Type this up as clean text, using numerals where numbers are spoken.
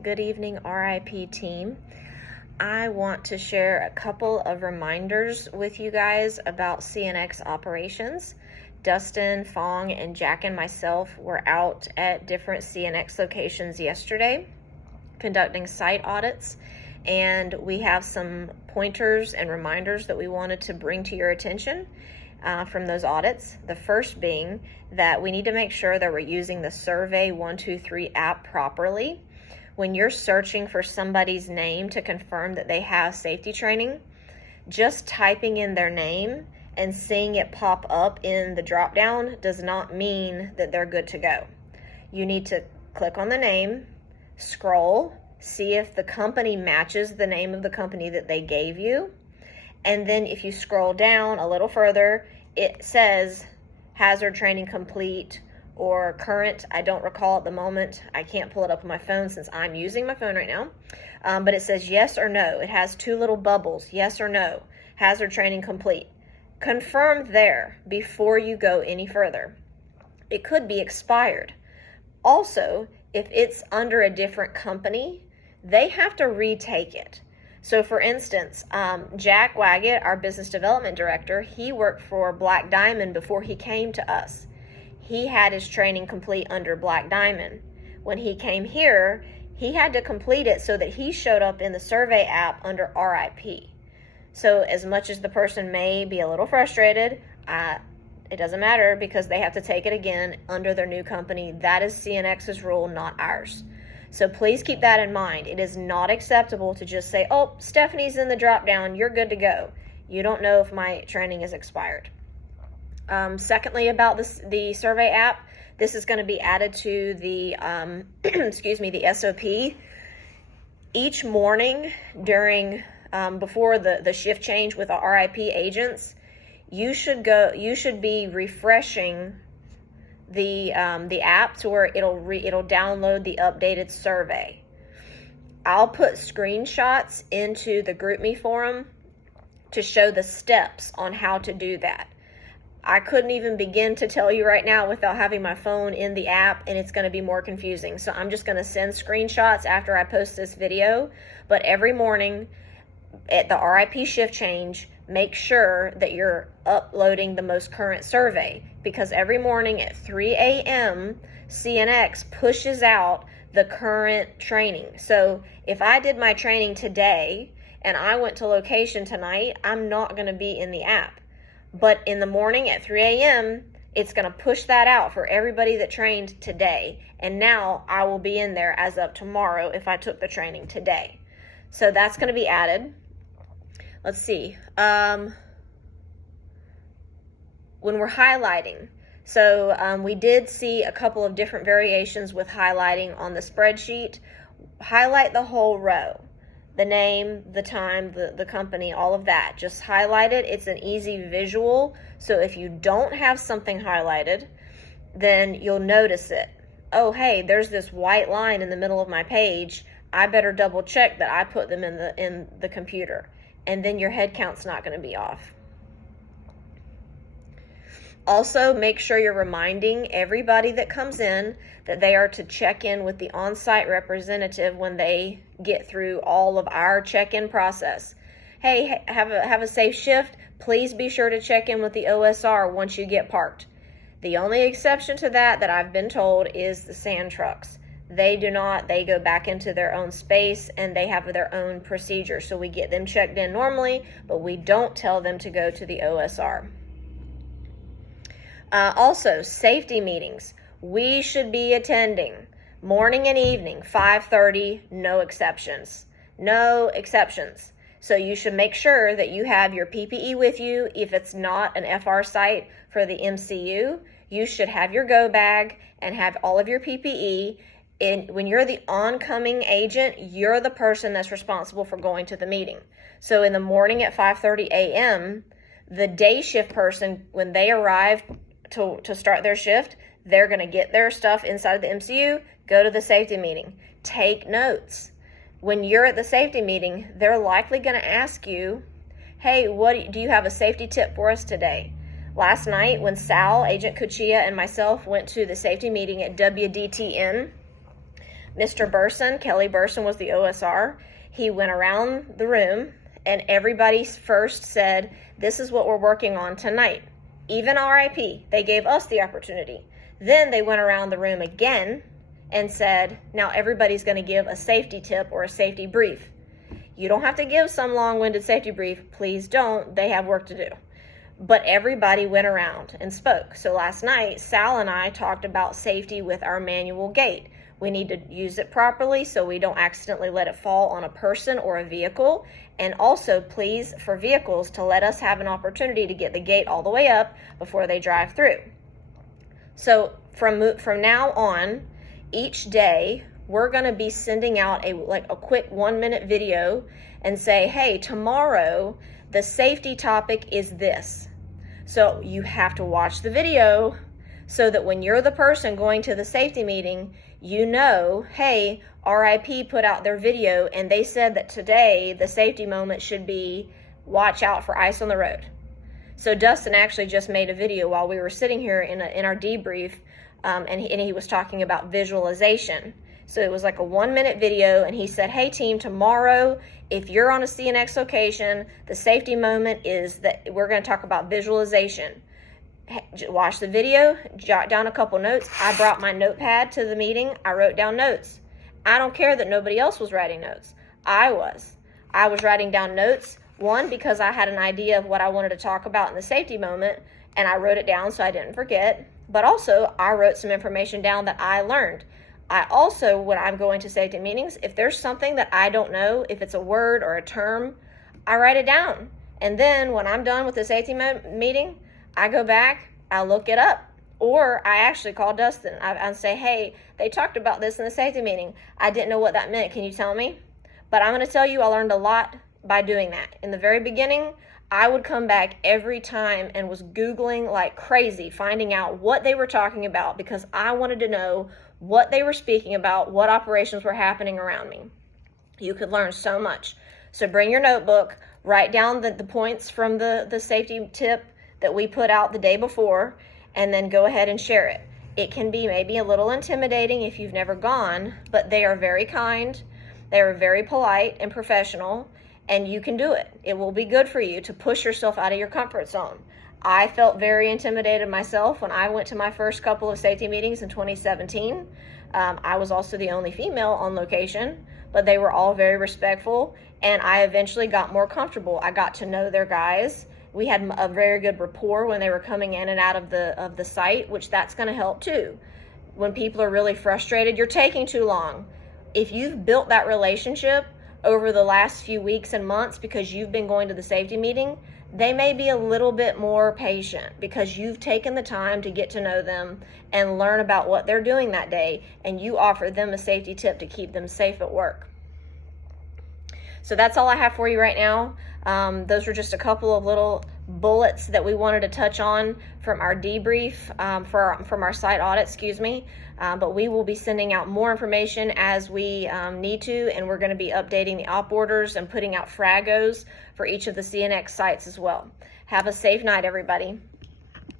Good evening, RIP team. I want to share a couple of reminders with you guys about CNX operations. Dustin, Fong, and Jack and myself were out at different CNX locations yesterday conducting site audits, and we have some pointers and reminders that we wanted to bring to your attention from those audits. The first being that we need to make sure that we're using the Survey 123 app properly. When you're searching for somebody's name to confirm that they have safety training, just typing in their name and seeing it pop up in the drop down does not mean that they're good to go. You need to click on the name, scroll, see if the company matches the name of the company that they gave you, and then if you scroll down a little further, it says hazard training complete or current. I don't recall at the moment. I can't pull it up on my phone since I'm using my phone right now. But it says yes or no. It has two little bubbles, yes or no, hazard training complete. Confirm there before you go any further. It could be expired. Also, if it's under a different company, they have to retake it. So for instance, Jack Waggett, our business development director, he worked for Black Diamond before he came to us. He had his training complete under Black Diamond. When he came here, he had to complete it so that he showed up in the survey app under RIP. So as much as the person may be a little frustrated, it doesn't matter because they have to take it again under their new company. That is CNX's rule, not ours. So please keep that in mind. It is not acceptable to just say, oh, Stephanie's in the drop down, you're good to go. You don't know if my training is expired. Secondly, about the survey app, this is going to be added to the, the SOP. Each morning during, before the shift change with the RIP agents, you should be refreshing the app to where it'll download the updated survey. I'll put screenshots into the GroupMe forum to show the steps on how to do that. I couldn't even begin to tell you right now without having my phone in the app, and it's going to be more confusing. So I'm just going to send screenshots after I post this video. But every morning at the RIP shift change, make sure that you're uploading the most current survey, because every morning at 3 a.m. CNX pushes out the current training. So if I did my training today and I went to location tonight, I'm not going to be in the app. But in the morning at 3 a.m., it's going to push that out for everybody that trained today. And now I will be in there as of tomorrow if I took the training today. So that's going to be added. Let's see. When we're highlighting, so we did see a couple of different variations with highlighting on the spreadsheet. Highlight the whole row. The name, the time, the company, all of that. Just highlight it. It's an easy visual. So if you don't have something highlighted, then you'll notice it. Oh, hey, there's this white line in the middle of my page. I better double check that I put them in the computer. And then your head count's not going to be off. Also, make sure you're reminding everybody that comes in that they are to check in with the on-site representative when they get through all of our check-in process. Hey, have a safe shift. Please be sure to check in with the OSR once you get parked. The only exception to that I've been told is the sand trucks. They do not. They go back into their own space and they have their own procedure. So we get them checked in normally, but we don't tell them to go to the OSR. Also, safety meetings. We should be attending morning and evening, 5:30, no exceptions. No exceptions. So you should make sure that you have your PPE with you. If it's not an FR site for the MCU, you should have your go bag and have all of your PPE. And when you're the oncoming agent, you're the person that's responsible for going to the meeting. So in the morning at 5:30 a.m., the day shift person, when they arrive to start their shift, they're going to get their stuff inside of the MCU, go to the safety meeting, take notes. When you're at the safety meeting, they're likely going to ask you, hey, do you have a safety tip for us today? Last night when Sal, Agent Kuchia, and myself went to the safety meeting at WDTN, Mr. Burson, Kelly Burson was the OSR. He went around the room and everybody first said, this is what we're working on tonight. Even RIP, they gave us the opportunity. Then they went around the room again and said, now everybody's going to give a safety tip or a safety brief. You don't have to give some long-winded safety brief. Please don't. They have work to do. But everybody went around and spoke. So last night, Sal and I talked about safety with our manual gate. We need to use it properly so we don't accidentally let it fall on a person or a vehicle. And also, please, for vehicles, to let us have an opportunity to get the gate all the way up before they drive through. So from now on, each day, we're going to be sending out a quick 1-minute video and say, hey, tomorrow, the safety topic is this. So you have to watch the video so that when you're the person going to the safety meeting, you know, hey, RIP put out their video and they said that today the safety moment should be watch out for ice on the road. So Dustin actually just made a video while we were sitting here in our debrief, and he was talking about visualization. So it was like a 1-minute video, and he said, hey team, tomorrow, if you're on a CNX location, the safety moment is that we're going to talk about visualization. Watch the video, jot down a couple notes. I brought my notepad to the meeting. I wrote down notes. I don't care that nobody else was writing notes. I was writing down notes, one, because I had an idea of what I wanted to talk about in the safety moment, and I wrote it down so I didn't forget. But also, I wrote some information down that I learned. I also, when I'm going to safety meetings, if there's something that I don't know, if it's a word or a term, I write it down. And then when I'm done with the safety meeting, I go back, I look it up. Or I actually call Dustin. I say, hey, they talked about this in the safety meeting. I didn't know what that meant. Can you tell me? But I'm going to tell you, I learned a lot by doing that. In the very beginning, I would come back every time and was Googling like crazy, finding out what they were talking about because I wanted to know what they were speaking about, what operations were happening around me. You could learn so much. So bring your notebook, write down the points from the safety tip that we put out the day before, and then go ahead and share it. It can be maybe a little intimidating if you've never gone, but they are very kind, they are very polite and professional, and you can do it. It will be good for you to push yourself out of your comfort zone. I felt very intimidated myself when I went to my first couple of safety meetings in 2017. I was also the only female on location, but they were all very respectful, and I eventually got more comfortable. I got to know their guys. We had a very good rapport when they were coming in and out of the site, which that's going to help too. When people are really frustrated, you're taking too long. If you've built that relationship over the last few weeks and months because you've been going to the safety meeting, they may be a little bit more patient because you've taken the time to get to know them and learn about what they're doing that day, and you offer them a safety tip to keep them safe at work. So that's all I have for you right now. Those were just a couple of little bullets that we wanted to touch on from our debrief, from our site audit, but we will be sending out more information as we need to, and we're going to be updating the op orders and putting out fragos for each of the CNX sites as well. Have a safe night, everybody.